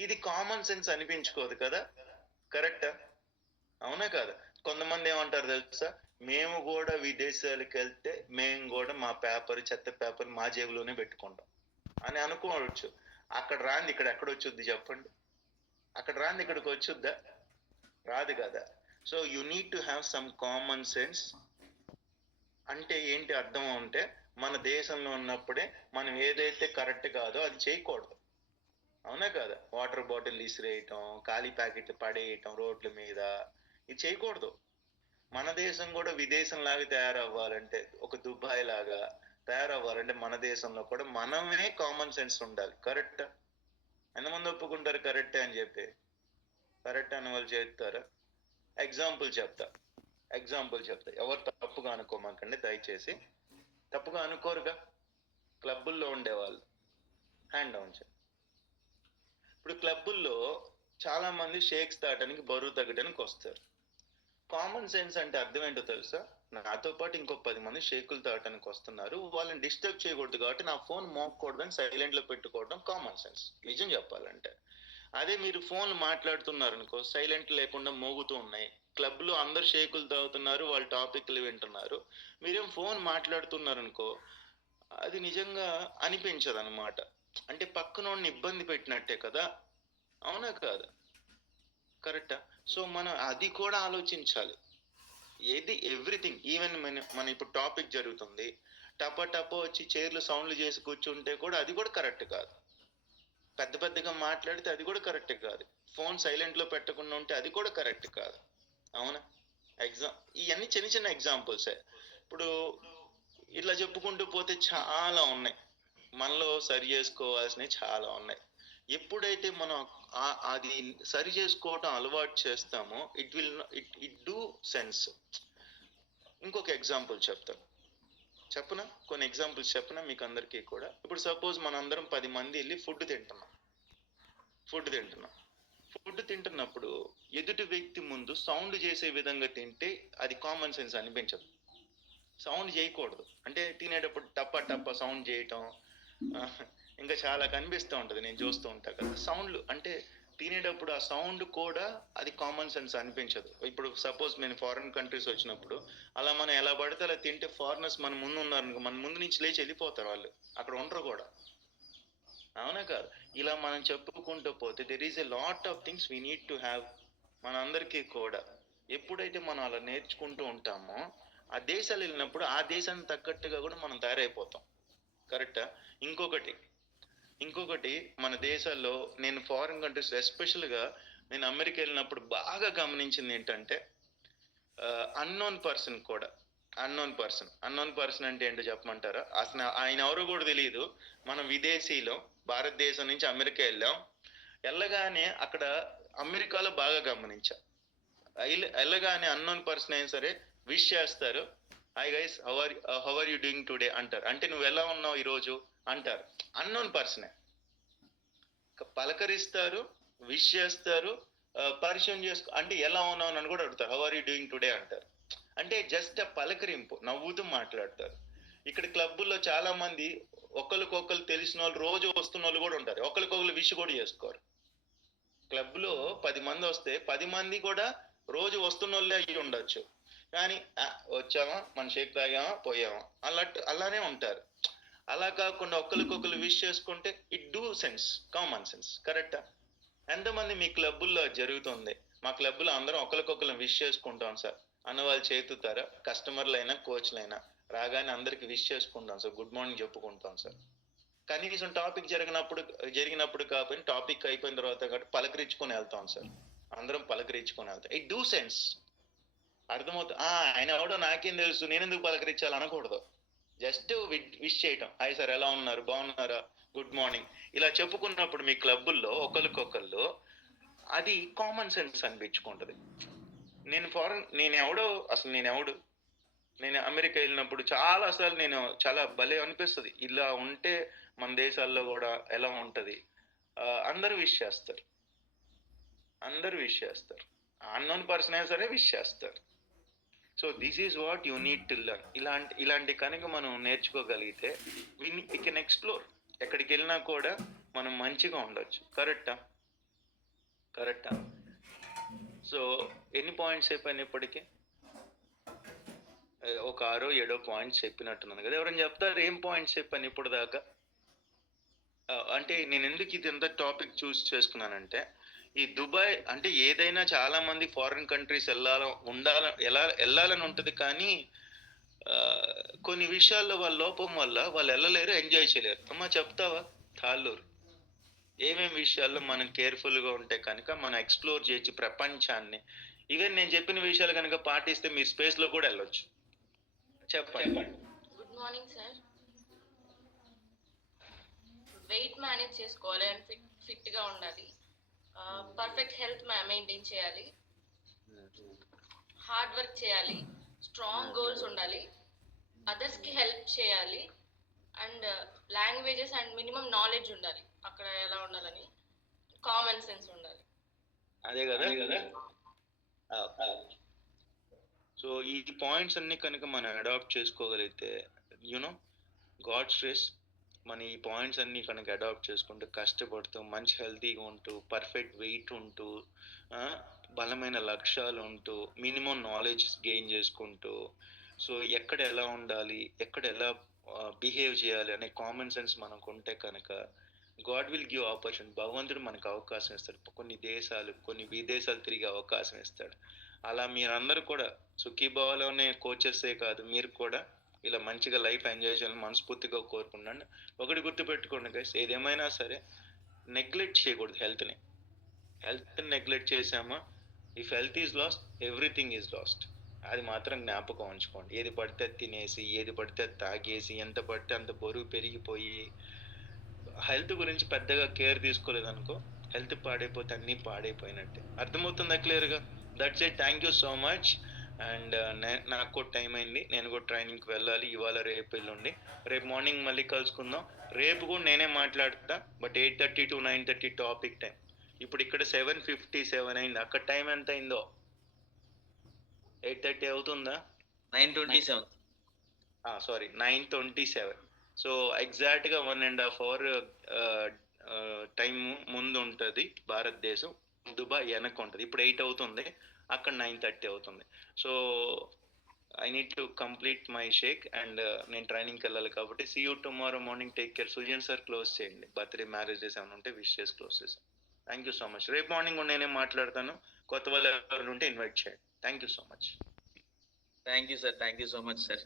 ఇది common sense అనిపించుకోదు కదా! కరెక్టా? అవునా కాదా? కొంతమంది ఏమంటారు తెలుసా? మేము గూడా విదేశాలకెళ్తే మేము గూడా మా చెత్త పేపర్ మా జేబులోనే పెట్టుకుంటాం అని అనుకోవచ్చు. అక్కడ రానిది ఇక్కడ ఎక్కడొచ్చుద్ది చెప్పండి? అక్కడ రానిది ఇక్కడికొచ్చుద్దా? రాదు గదా! So, you need to have some common sense. అంటే ఏంటి అర్థం అంటే, మన దేశంలో ఉన్నప్పుడే మనం ఏదైతే కరెక్ట్ కాదో అది చేయకూడదు. అవునా కాదా? వాటర్ బాటిల్ ఇసిరేయటం, ఖాళీ ప్యాకెట్లు పడేయటం రోడ్ల మీద. ఇది చేయకూడదు. మన దేశం గూడా విదేశంలాగా తయారవ్వాలంటే, ఒక దుబాయ్ లాగా తయారవ్వాలంటే మన దేశంలో కూడా మనమే కామన్ సెన్స్ ఉండాలి. కరెక్టా? ఎంతమంది ఒప్పుకుంటారు కరెక్టే అని జెప్పి? కరెక్ట్ అన్నవాళ్ళు చేత్తారా? ఎగ్జాంపుల్ చెప్తా. ఎవరు తప్పుగా అనుకోమాకండి దయచేసి. తప్పుగా అనుకోరుగా? క్లబ్బుల్లో ఉండేవాళ్ళు. హ్యాండ్ డౌన్ చేయండి. ఇప్పుడు క్లబ్బుల్లో చాలా మంది షేక్స్ తాగడానికి, బరువు తగ్గడానికి వస్తారు. కామన్ సెన్స్ అంటే అర్థం ఏంటో తెలుసా? నాతో పాటు ఇంకో 10 మంది షేకులు తాగటానికి వస్తున్నారు. వాళ్ళని డిస్టర్బ్ చేయకూడదు కాబట్టి నా ఫోన్ మోగకూడదని సైలెంట్‌లో పెట్టుకోవడం కామన్ సెన్స్. నిజం చెప్పాలంటే. అదే మీరు ఫోన్‌లు మాట్లాడుతున్నారనుకో, సైలెంట్ లేకుండా మోగుతూ ఉన్నాయి. క్లబ్‌లో అందరూ షేకులు తాగుతున్నారు. వాళ్ళు టాపిక్‌లు వింటున్నారు. మీరేమో ఫోన్ మాట్లాడుతున్నారనుకో, అది నిజంగా అనిపించదనమాట. అంటే పక్కనోడిని ఇబ్బంది పెట్టినట్టే కదా! అవునా కాదా? కరెక్టా? సో, మనం అది కూడా ఆలోచించాలి. ఎవ్రీథింగ్ ఈవెన్ మన ఇప్పుడు టాపిక్ జరుగుతుంది. టపా వచ్చి చైర్‌లో సౌండ్‌లు చేసి కూర్చుంటే కూడా అది కూడా కరెక్ట్ కాదు. పెద్ద పెద్దగా మాట్లాడితే అది కూడా కరెక్ట్ కాదు. ఫోన్ సైలెంట్‌లో పెట్టకుండా ఉంటే అది కూడా కరెక్ట్ కాదు. అవునా? ఇయన్నీ చిన్న చిన్న ఎగ్జాంపుల్సే. ఇప్పుడు ఇట్లా చెప్పుకుంటూ పోతే చాలా ఉన్నాయి. మనలో సరి చేసుకోవాల్సినవి చాలా ఉన్నాయి. ఎప్పుడైతే మనం అది సరి చేసుకోవటం అలవాటు చేస్తామో ఇట్ డూ సెన్స్. ఇంకొక ఎగ్జాంపుల్ చెప్తాను. చెప్పనా? కొన్ని ఎగ్జాంపుల్స్ చెప్పనా మీకందరికీ కూడా? ఇప్పుడు సపోజ్ మనందరం 10 మంది ఎళ్లి ఫుడ్ తింటున్నాం. ఫుడ్ తింటున్నప్పుడు ఎదుటి వ్యక్తి ముందు సౌండ్ చేసే విధంగా తింటే అది కామన్ సెన్స్ అనిపించదు. సౌండ్ చేయకూడదు. అంటే తినేటప్పుడు టపా సౌండ్ చేయటం ఇంకా చాలా కనిపిస్తూ ఉంటది. నేను చూస్తూ ఉంటా కదా! సౌండ్‌లు అంటే తినేటప్పుడు ఆ సౌండ్ కూడా అది కామన్ సెన్స్ అనిపించదు. ఇప్పుడు సపోజ్ నేను ఫారిన్ కంట్రీస్ వచ్చినప్పుడు అలా మనం ఎలా పడితే అలా తింటే ఫారినర్స్ మన ముందు ఉన్నారనుకో, మన ముందు నుంచి లేచి వెళ్ళిపోతారు వాళ్ళు. అక్కడ ఉండరు కూడా. అవునా కాదా? ఇలా మనం చెప్పుకుంటూ పోతే there is a lot of things we need to have. మనందరికీ కూడా ఎప్పుడైతే మనం అలా నేర్చుకుంటూ ఉంటామో, ఆ దేశాలు వెళ్ళినప్పుడు ఆ దేశానికి తగ్గట్టుగా కూడా మనం తయారైపోతాం. కరెక్టా? ఇంకొకటి మన దేశాల్లో నేను ఫారిన్ కంట్రీస్ ఎస్పెషల్‌గా నేను అమెరికా వెళ్ళినప్పుడు బాగా గమనించింది ఏంటంటే అన్నోన్ పర్సన్ కూడా. అన్నోన్ పర్సన్ అంటే ఏంటో చెప్పమంటారా? అసలు ఆయన ఎవరో కూడా తెలీదు. మనం విదేశీయులం. భారతదేశం నుంచి అమెరికా వెళ్ళాం. వెళ్ళగానే అక్కడ అమెరికాలో బాగా గమనించా. వెళ్ళగానే అన్నోన్ పర్సన్ అయినా సరే విష్ చేస్తారు. Hi guys how are you doing today అంటారు. అంటే నువ్వు ఎలా ఉన్నావు ఈరోజు అంటారు. అన్నోన్ పర్సనే. పలకరిస్తారు, విష్ చేస్తారు, పరిచయం అంటే ఎలా ఉన్నావు అని కూడా అడుగుతారు. How are you doing today అంటారు. అంటే జస్ట్ పలకరింపు, నవ్వుతూ మాట్లాడతారు. ఇక్కడ క్లబ్బుల్లో చాలా మంది ఒకళ్ళకొకళ్ళు తెలిసిన వాళ్ళు రోజు వస్తున్న వాళ్ళు కూడా ఉంటారు. ఒకళ్ళకొకళ్ళు విష్ కూడా చేసుకోరు. క్లబ్‌లో 10 మంది వస్తే 10 మంది కూడా రోజు వస్తున్నోళ్ళే అయ్యి ఉండొచ్చు. కానీ వచ్చామా, మన షేక్ తాగామా, పోయామా అలానే ఉంటారు. అలా కాకుండా ఒకళ్ళకొకళ్ళు విష్ చేసుకుంటే it do sense, common sense. కరెక్టా? ఎంతమంది మీ క్లబ్బుల్లో జరుగుతుంది? మా క్లబ్‌లో అందరం ఒకళ్ళకొకళ్ళం విష్ చేసుకుంటాం సార్ అన్నవాళ్ళు చేతుతారా? కస్టమర్‌లైనా, కోచ్‌లైనా రాగానే అందరికి విష్ చేసుకుంటాం సార్. గుడ్ మార్నింగ్ చెప్పుకుంటాం సార్. కనీసం టాపిక్ జరిగినప్పుడు కాకపోయినా టాపిక్ అయిపోయిన తర్వాత కాబట్టి పలకరించుకొని వెళ్తాం సార్. అందరం పలకరించుకొని వెళ్తాం. It do sense. అర్థమవుతుంది. ఆయన ఎవడో నాకేం తెలుసు, నేనెందుకు పలకరించాలి అనకూడదు. జస్ట్ విష్ చేయటం. హాయ్ సార్ ఎలా ఉన్నారు, బాగున్నారా, గుడ్ మార్నింగ్ ఇలా చెప్పుకున్నప్పుడు మీ క్లబ్బుల్లో ఒకళ్ళకొకళ్ళు అది కామన్ సెన్స్ అనిపించుకుంటది. నేను అమెరికా వెళ్ళినప్పుడు చాలా భలే అనిపిస్తుంది. ఇలా ఉంటే మన దేశాల్లో కూడా ఎలా ఉంటది. అందరూ విష్ చేస్తారు. అన్నోన్ పర్సన్ అయినా సరే విష్ చేస్తారు. So this is what you need to learn. ఇలాంటి కనుక మనం నేర్చుకోగలిగితే వి కెన్ ఎక్స్‌ప్లోర్. ఎక్కడికెళ్ళినా కూడా మనం మంచిగా ఉండొచ్చు. కరెక్టా? కరెక్టా? సో ఎన్ని పాయింట్స్ అయిపోయినాయి ఇప్పటికి? ఒక 6 7 పాయింట్స్ చెప్పినట్టున్నాను కదా! ఎవరైనా చెప్తారా ఏం పాయింట్స్ చెప్పాను ఇప్పటిదాకా? అంటే నేనెందుకు ఇదంతా టాపిక్ చూస్ చేసుకున్నానంటే, ఈ దుబాయ్ అంటే ఏదైనా చాలా మంది ఫారిన్ కంట్రీస్ ఎళ్ళాలని ఉంటది కానీ, కొన్ని విషయాల్లో వాళ్ళ లోపం వల్ల వాళ్ళెళ్ళలేరు, ఎంజాయ్ చేయలేరు. అమ్మా చెప్తావా? తాళ్ళూరు. ఏమేం విషయాల్లో మనం కేర్‌ఫుల్‌గా ఉంటే కనుక మనం ఎక్స్‌ప్లోర్ చేయొచ్చు ప్రపంచాన్ని. ఈవెన్ నేను చెప్పిన విషయాలు గనక పాటిస్తే మీరు స్పేస్‌లో కూడా ఎళ్ళొచ్చు. చెప్పండి. Good morning sir. Weight manage చేసుకోవాలి అండ్ ఫిట్‌గా ఉండాలి. పర్ఫెక్ట్ హెల్త్ మెయింటైన్ చేయాలి. హార్డ్ వర్క్ చేయాలి. స్ట్రాంగ్ గోల్స్ ఉండాలి. అదర్స్‌కి హెల్ప్ చేయాలి. And languages and minimum knowledge ఉండాలి. అక్కడ ఎలా ఉండాలని. కామన్ సెన్స్ ఉండాలి. అదే కదా! సో ఈ పాయింట్స్ అన్నీ కనుక మనం అడాప్ట్ చేసుకోగలిగితే నో గాడ్స్ గ్రేస్ మన ఈ పాయింట్స్ అన్నీ కనుక అడాప్ట్ చేసుకుంటూ కష్టపడుతూ మంచి హెల్తీగా ఉంటూ పర్ఫెక్ట్ వెయిట్ ఉంటూ బలమైన లక్ష్యాలు ఉంటూ మినిమం నాలెడ్జ్ గెయిన్ చేసుకుంటూ సో ఎక్కడ ఎలా ఉండాలి ఎక్కడ ఎలా బిహేవ్ చేయాలి అనే కామన్ సెన్స్ మనకు ఉంటే కనుక గాడ్ విల్ గివ్ ఆపర్చునిటీ భగవంతుడు మనకు అవకాశం ఇస్తాడు కొన్ని విదేశాలు తిరిగే అవకాశం ఇస్తాడు అలా మీరందరూ కూడా సుఖీభావలోనే కోచెసే కాదు మీరు కూడా ఇలా మంచిగా లైఫ్ ఎంజాయ్ చేయాలని మనస్ఫూర్తిగా కోరుకున్నాను ఒకటి గుర్తుపెట్టుకోండి గైస్ ఏదేమైనా సరే నెగ్లెక్ట్ చేయకూడదు హెల్త్ని నెగ్లెక్ట్ చేసామా if health is lost everything is lost అది మాత్రం జ్ఞాపకం ఉంచుకోండి ఏది పడితే తినేసి ఏది పడితే తాగేసి ఎంత పడితే అంత బరువు పెరిగిపోయి హెల్త్ గురించి పెద్దగా కేర్ తీసుకోలేదనుకో హెల్త్ పాడైపోతే అన్నీ పాడైపోయినట్టే అర్థమవుతుందా క్లియర్గా that's it thank you so much and నాకు కూడా టైం అయింది నేను కూడా ట్రైనింగ్కి వెళ్ళాలి ఇవాళ రేపు ఎల్లుండి రేపు మార్నింగ్ మళ్ళీ కలుసుకుందాం రేపు కూడా నేనే మాట్లాడతా బట్ 8:30 to 9:30 టాపిక్ టైం ఇప్పుడు ఇక్కడ 7:57 అయింది అక్కడ టైం ఎంత అయిందో 8:30 అవుతుందా 9:27 సారీ 9:27 సో ఎగ్జాక్ట్గా 1.5 hour టైం ముందు ఉంటుంది భారతదేశం దుబాయ్ వెనక్కి ఉంటుంది ఇప్పుడు 8 అవుతుంది అక్కడ 9:30 అవుతుంది so I need to complete my shake and నేను ట్రైనింగ్కి వెళ్ళాలి కాబట్టి see you tomorrow morning take care Sujan sir close చేయండి బర్త్డే మ్యారేజెస్ ఏమైనా ఉంటే విష్ చేసి క్లోజ్ చేసాం థ్యాంక్ యూ సో మచ్ రేపు మార్నింగ్ నేనే మాట్లాడతాను కొత్త వాళ్ళు ఎవరు ఉంటే ఇన్వైట్ చేయండి thank you so much thank you so much sir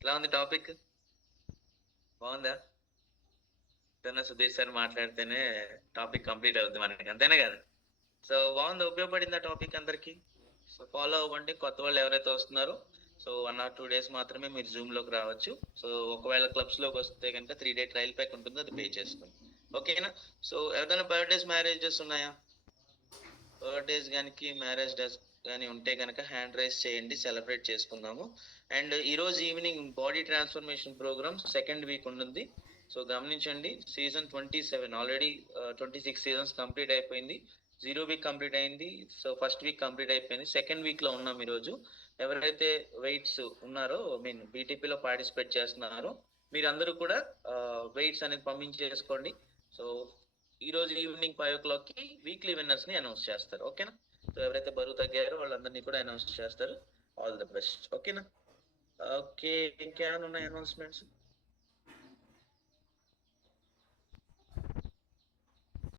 ఎలా ఉంది టాపిక్ బాగుందా సుధీర్ సార్ మాట్లాడితేనే టాపిక్ కంప్లీట్ అవుతుంది మనకి అంతేనా కదా సో బాగుంది ఉపయోగపడింది ఆ టాపిక్ అందరికి సో ఫాలో అవ్వండి కొత్త వాళ్ళు ఎవరైతే వస్తున్నారో సో 1 or 2 days మాత్రమే మీరు జూమ్ లోకి రావచ్చు సో ఒకవేళ క్లబ్స్ లోకి వస్తే కనుక 3-day ట్రయల్ ప్యాక్ ఉంటుంది అది పే చేసుకోండి ఓకేనా సో ఎవరైనా బర్త్డేస్ మ్యారేజెస్ ఉన్నాయా బర్త్డేస్ కానీ మ్యారేజ్ డేస్ కానీ ఉంటే కనుక హ్యాండ్ రైజ్ చేయండి సెలబ్రేట్ చేసుకుందాము అండ్ ఈ రోజు evening body transformation program second week ఉంటుంది సో గమనించండి సీజన్ 27 ఆల్రెడీ 26 సీజన్స్ కంప్లీట్ అయిపోయింది 0 వీక్ కంప్లీట్ అయింది సో ఫస్ట్ వీక్ కంప్లీట్ అయిపోయింది సెకండ్ వీక్ లో ఉన్నాం ఈరోజు ఎవరైతే వెయిట్స్ ఉన్నారో బీటీపీలో పార్టిసిపేట్ చేస్తున్నారో మీరందరూ కూడా వెయిట్స్ అనేది పంపించేసుకోండి సో ఈ రోజు ఈవినింగ్ 5 o'clock కి వీక్లీ విన్నర్స్ ని అనౌన్స్ చేస్తారు ఓకేనా సో ఎవరైతే బరువు తగ్గారో వాళ్ళందరినీ కూడా అనౌన్స్ చేస్తారు ఆల్ ద బెస్ట్ ఓకేనా ఓకే ఇంకేమైనా ఉన్నాయి అనౌన్స్మెంట్స్